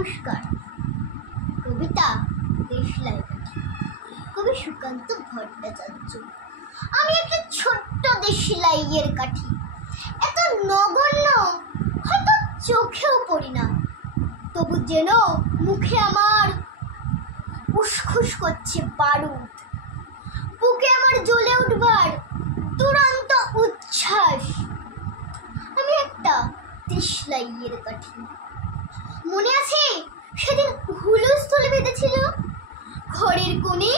নমস্কার। কবিতা দেশলাই কবি সুকান্ত ভট্টাচার্য। আমি একটা ছোট্ট দেশলাইয়ের কাঠি। এত নগণ্য, হয়তো চোখেও পড়ি না। তবু যেন মুখে আমার উসখুস করছে বারুদ। বুকে আমার জ্বলে উঠবার দুরন্ত উচ্ছ্বাস। আমি একটা দেশলাইয়ের কাঠি। মনে আছে? সেদিন হুলস্থুল বেঁধেছিল। ঘরের কোণে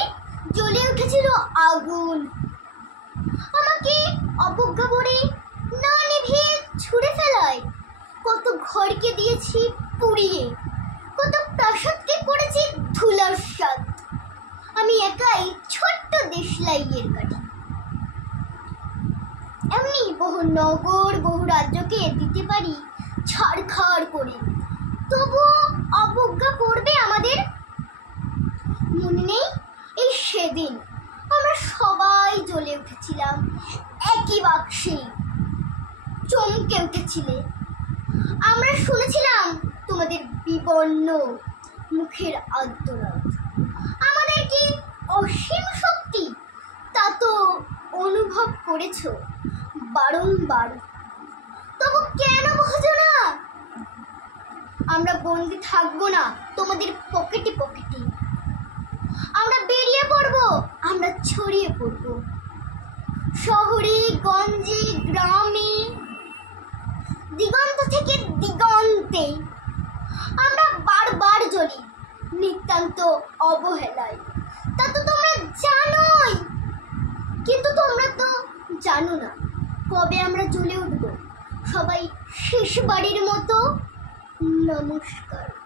জ্বলে উঠেছিল আগুন। আমাকে অবজ্ঞা করে না নিভিয়ে ছুঁড়ে ফেলায়। কত ঘরকে দিয়েছি পুড়িয়ে, কত প্রাসাদকে করেছি ধুলার আমি একাই ছোট্ট দেশলাইয়ের কাঠি। এমনি বহু নগর, বহু রাজ্যকে দিতে পারি ছাড়খাড় করে। তবুও অবজ্ঞা করবে আমাদের? মনে নেই? এই সেদিন আমরা সবাই জ্বলে উঠেছিলাম। একই বাক্সে চমকে উঠেছিলে। আমরা শুনেছিলাম তোমাদের বিবর্ণ মুখের আদ্যরাত আমাদের কি অসীম শক্তি তা তো অনুভব করেছ বারংবার তবু কেন বোঝো না আমরা বন্দি থাকব না, তোমাদের পকেটে পকেটে। আমরা বেরিয়ে পড়ব, আমরা ছড়িয়ে পড়ব। শহরে, গঞ্জে, গ্রামে, দিগন্ত থেকে দিগন্তে। আমরা বারবার জ্বলি, নিতান্ত অবহেলায়। তা তো তোমরা জানোই। কিন্তু তোমরা তো জানো না কবে আমরা জ্বলে উঠব। সবাই শেষবারের মতো নমস্কার।